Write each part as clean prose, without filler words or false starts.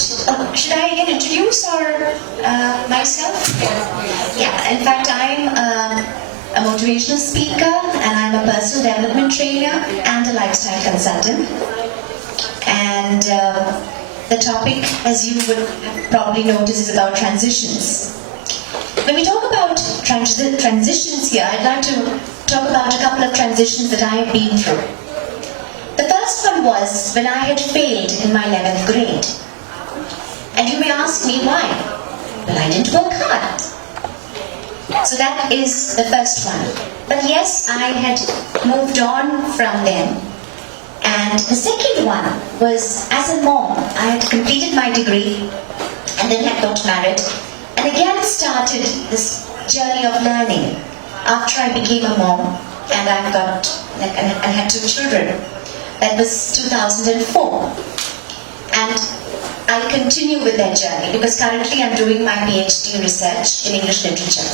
should I again introduce or myself? Yeah, in fact I'm a motivational speaker and I'm a personal development trainer and a lifestyle consultant. And the topic, as you would probably notice, is about transitions. When we talk about transitions here, I'd like to talk about a couple of transitions that I have been through. The first one was when I had failed in my 11th grade. And you may ask me why? Well, I didn't work hard. So that is the first one. But yes, I had moved on from then. And the second one was, as a mom, I had completed my degree and then had got married. And again started this journey of learning after I became a mom and I had 2 children. That was 2004. And I continue with that journey because currently I'm doing my PhD research in English literature.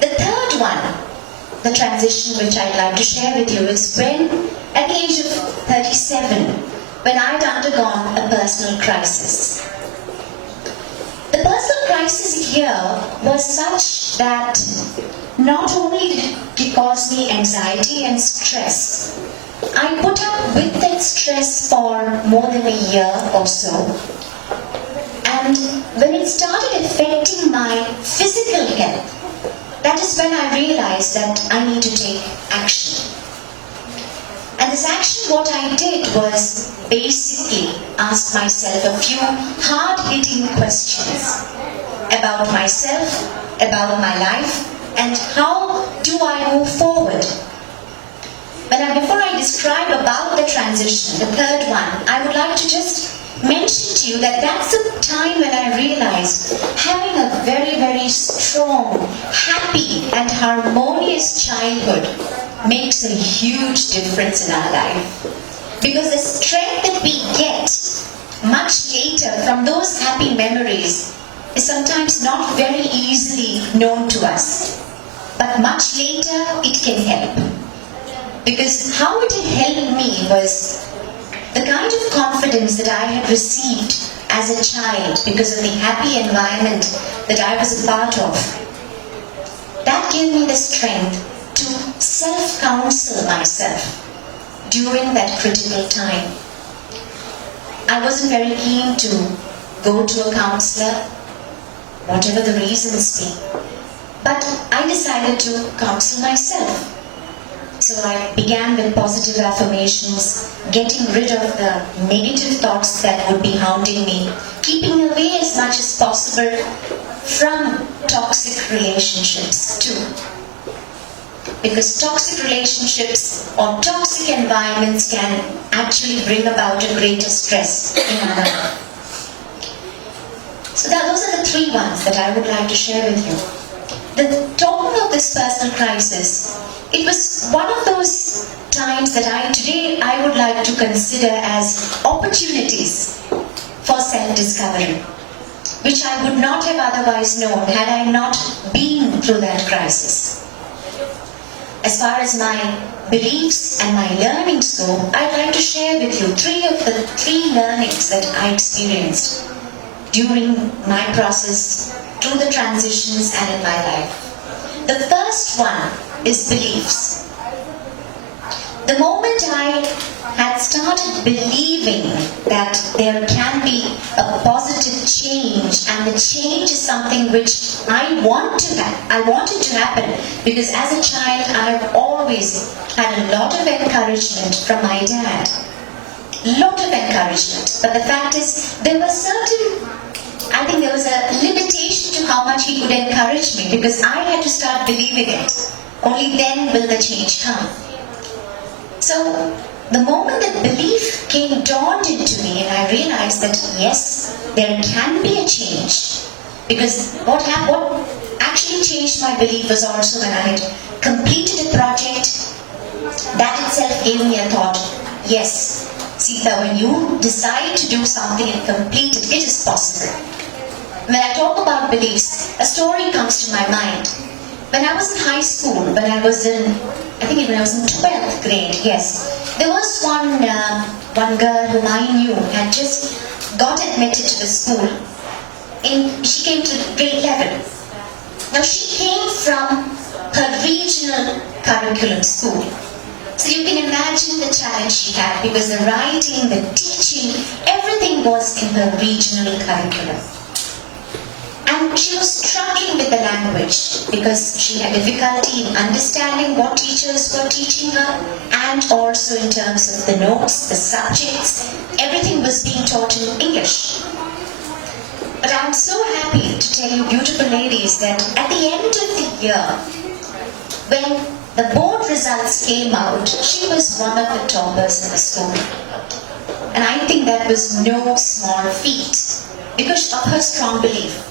The third one, the transition which I'd like to share with you, is when, at the age of 37, when I'd undergone a personal crisis. The personal crisis here was such that not only did it cause me anxiety and stress, I put up with that stress for more than a year or so. And when it started affecting my physical health, that is when I realized that I need to take action. And this action, what I did was basically ask myself a few hard-hitting questions about myself, about my life, and how do I move forward. Before I describe about the transition, the third one, I would like to just mention to you that that's the time when I realized having a very, very strong, happy and harmonious childhood makes a huge difference in our life. Because the strength that we get much later from those happy memories is sometimes not very easily known to us. But much later it can help. Because how it had helped me was the kind of confidence that I had received as a child because of the happy environment that I was a part of. That gave me the strength to self-counsel myself during that critical time. I wasn't very keen to go to a counselor, whatever the reasons be. But I decided to counsel myself. So I began with positive affirmations, getting rid of the negative thoughts that would be haunting me, keeping away as much as possible from toxic relationships too. Because toxic relationships or toxic environments can actually bring about a greater stress in our life. So those are the 3 ones that I would like to share with you. Talking of this personal crisis, it was one of those times that today I would like to consider as opportunities for self-discovery, which I would not have otherwise known had I not been through that crisis. As far as my beliefs and my learnings go, I'd like to share with you 3 of the 3 learnings that I experienced during my process, through the transitions and in my life. The first one is beliefs. The moment I had started believing that there can be a positive change, and the change is something which I wanted to happen, because as a child I've always had a lot of encouragement from my dad. Lot of encouragement. But the fact is, there was a limitation to how much he could encourage me, because I had to start believing it. Only then will the change come. So the moment that belief dawned into me, and I realized that yes, there can be a change. Because what actually changed my belief was also when I had completed a project. That itself gave me a thought, yes, Seetha, when you decide to do something and complete it, it is possible. When I talk about beliefs, a story comes to my mind. When I was in high school, when I was in 12th grade, yes, there was one girl whom I knew had just got admitted to the school, she came to grade 11. Now she came from her regional curriculum school. So you can imagine the challenge she had, because the writing, the teaching, everything was in her regional curriculum. And she was struggling with the language because she had difficulty in understanding what teachers were teaching her, and also in terms of the notes, the subjects, everything was being taught in English. But I'm so happy to tell you, beautiful ladies, that at the end of the year, when the board results came out, she was one of the toppers in the school. And I think that was no small feat because of her strong belief.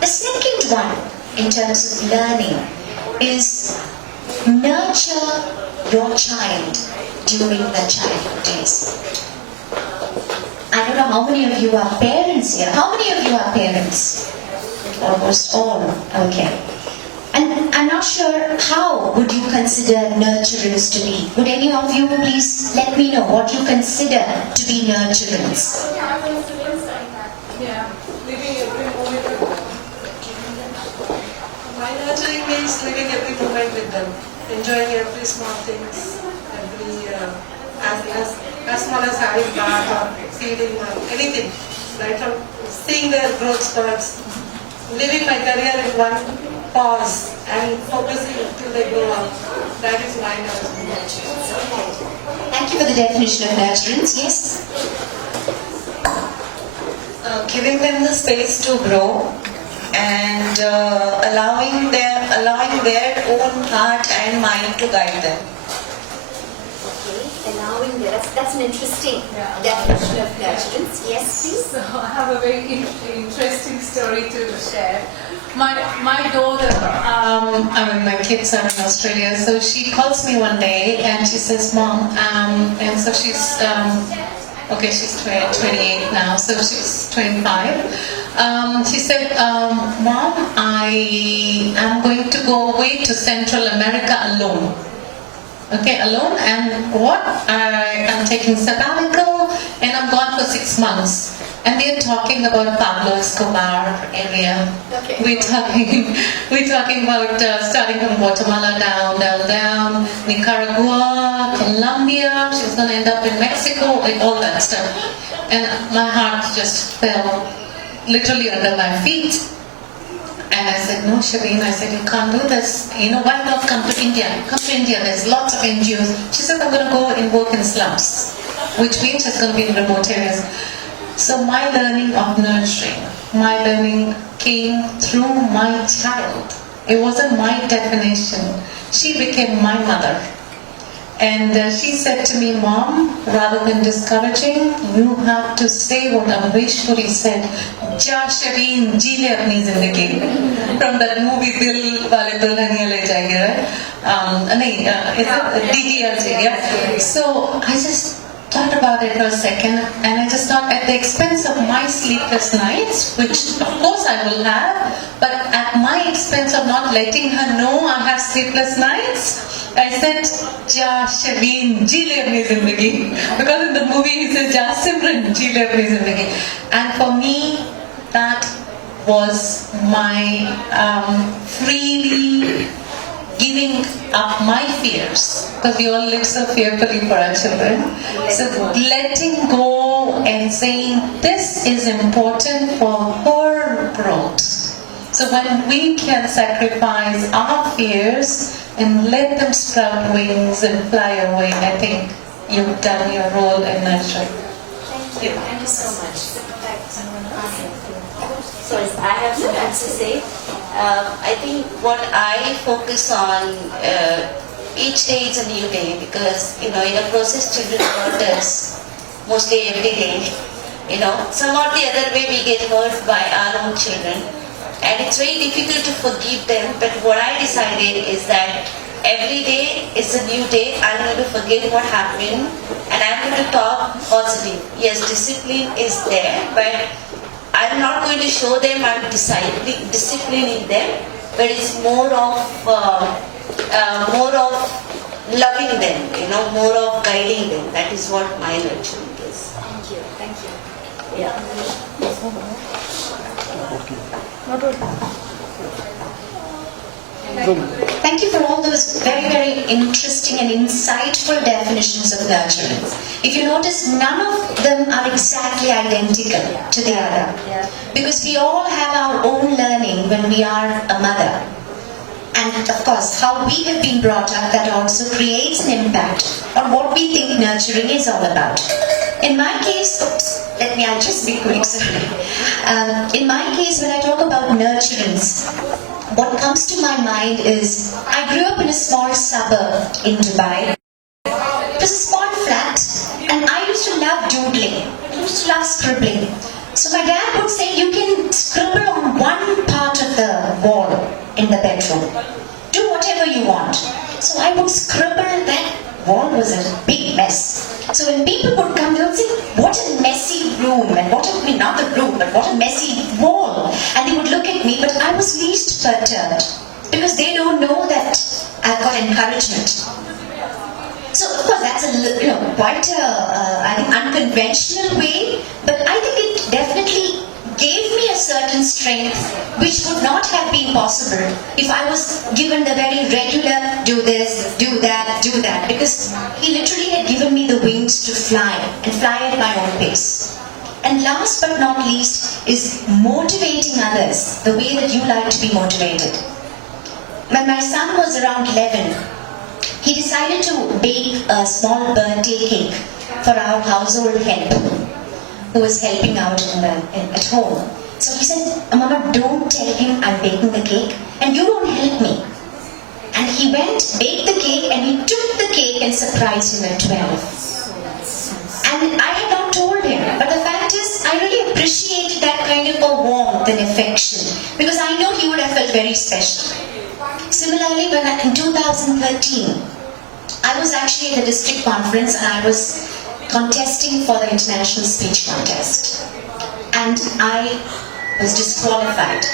The second one, in terms of learning, is nurture your child during the childhood days. I don't know how many of you are parents here. How many of you are parents? Almost all. Okay. And I'm not sure how would you consider nurturance to be. Would any of you please let me know what you consider to be nurturance? Yeah, living every moment. My nurturing means living every moment with them, enjoying every small things, every as small as having bath or feeding or anything, right from seeing their growth spurts, living my career in one pause and focusing till they grow up. That is my nurturance. Thank you for the definition of nurturance. Yes? Giving them the space to grow and allowing their own heart and mind to guide them. Okay, allowing that's an interesting definition of nurturance. Yes, please. So I have a very interesting story to share. My daughter, my kids are in Australia, so she calls me one day and she says, "Mom," and so she's she's 28 now, so she's 25. She said, "Mom, I am going to go away to Central America alone." Okay, alone, and I am taking sabbatical, and I'm gone for 6 months. And we are talking about Pablo Escobar area. Okay. We're talking about starting from Guatemala down, Nicaragua, Colombia. She's going to end up in Mexico, like all that stuff. And my heart just fell literally under my feet. And I said, "No, Shabeen," I said, "you can't do this. Why not come to India? Come to India, there's lots of NGOs." She said, "I'm going to go and work in slums," which means it's going to be in remote areas. So my learning of nurturing, my learning came through my child. It wasn't my definition. She became my mother. And she said to me, "Mom, rather than discouraging, you have to say what Amreshwari said, Ja Shabeen, ji le apni zindagi." From that movie, Dil Wale Dulhaniya Le Jayenge, right? It's DGLJ, yeah. So I just thought about it for a second, and I just thought, at the expense of my sleepless nights, which of course I will have, but at my expense of not letting her know I have sleepless nights, I said, "Ja Shabeen, ji le apni zindagi," because in the movie he says, "Ja Simran, ji le apni zindagi," and for me that was my freely giving up my fears, because we all live so fearfully for our children. So letting go and saying this is important for her growth. So when we can sacrifice our fears and let them sprout wings and fly away, I think you've done your role in nurturing. Thank you. Thank you so much. So I have some things to say. I think what I focus on, each day is a new day, because in a process children hurt us mostly every day. Somehow the other way we get hurt by our own children, and it's very difficult to forgive them. But what I decided is that every day is a new day. I'm going to forget what happened, and I'm going to talk positive. Yes, discipline is there, but I'm not going to show them I'm disciplining them, but it's more of loving them, more of guiding them. That is what my nurturing is. Thank you. Yeah. Thank you for all those very, very interesting and insightful definitions of nurturance. If you notice, none of them are exactly identical to the other. Yeah. Because we all have our own learning when we are a mother. And of course, how we have been brought up, that also creates an impact on what we think nurturing is all about. In my case, I'll just be quick, sorry. In my case, when I talk about nurturance, what comes to my mind is, I grew up in a small suburb in Dubai. It was a small flat, and I used to love doodling. I used to love scribbling. So my dad would say, you can scribble on one part of the wall in the bedroom. Do whatever you want. So I would scribble. That wall was a big mess. So when people would come, they would say, what a messy room, and not the room, but what a messy wall. And they would look at me, but I was least perturbed, because they don't know that I've got encouragement. So of course that's quite I think unconventional way, but I think it definitely gave me a certain strength which would not have been possible if I was given the very regular do this, do that, because he literally had given me the wings to fly and fly at my own pace. And last but not least is motivating others the way that you like to be motivated. When my son was around 11, he decided to bake a small birthday cake for our household help, who was helping out at home. So he said, Mama, don't tell him I'm baking the cake, and you don't help me. And he went, baked the cake, and he took the cake and surprised him at 12. And I had not told him, but the fact is, I really appreciated that kind of a warmth and affection, because I know he would have felt very special. Similarly, in 2013, I was actually at the district conference, and I was contesting for the international speech contest, and I was disqualified.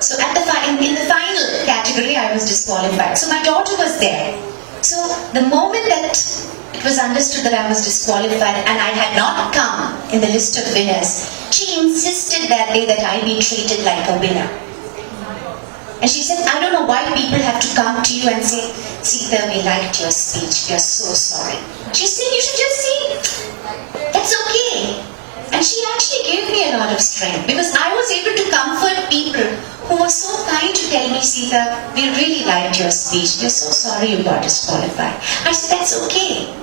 So in the final category, I was disqualified. So my daughter was there. So the moment that it was understood that I was disqualified and I had not come in the list of winners, she insisted that day that I be treated like a winner. And she said, I don't know why people have to come to you and say, Seetha, we liked your speech, we are so sorry. She said, you should just say, that's okay. And she actually gave me a lot of strength, because I was able to comfort people who were so kind to tell me, Seetha, we really liked your speech, we are so sorry you got disqualified. I said, that's okay.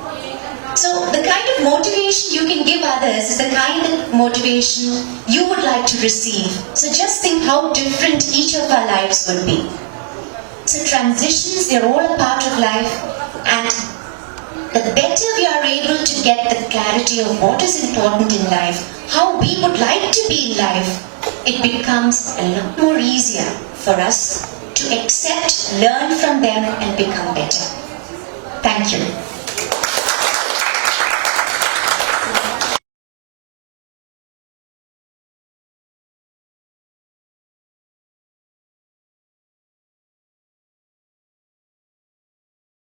So the kind of motivation you can give others is the kind of motivation you would like to receive. So just think how different each of our lives would be. So transitions, they're all a part of life, and the better we are able to get the clarity of what is important in life, how we would like to be in life, it becomes a lot more easier for us to accept, learn from them, and become better. Thank you.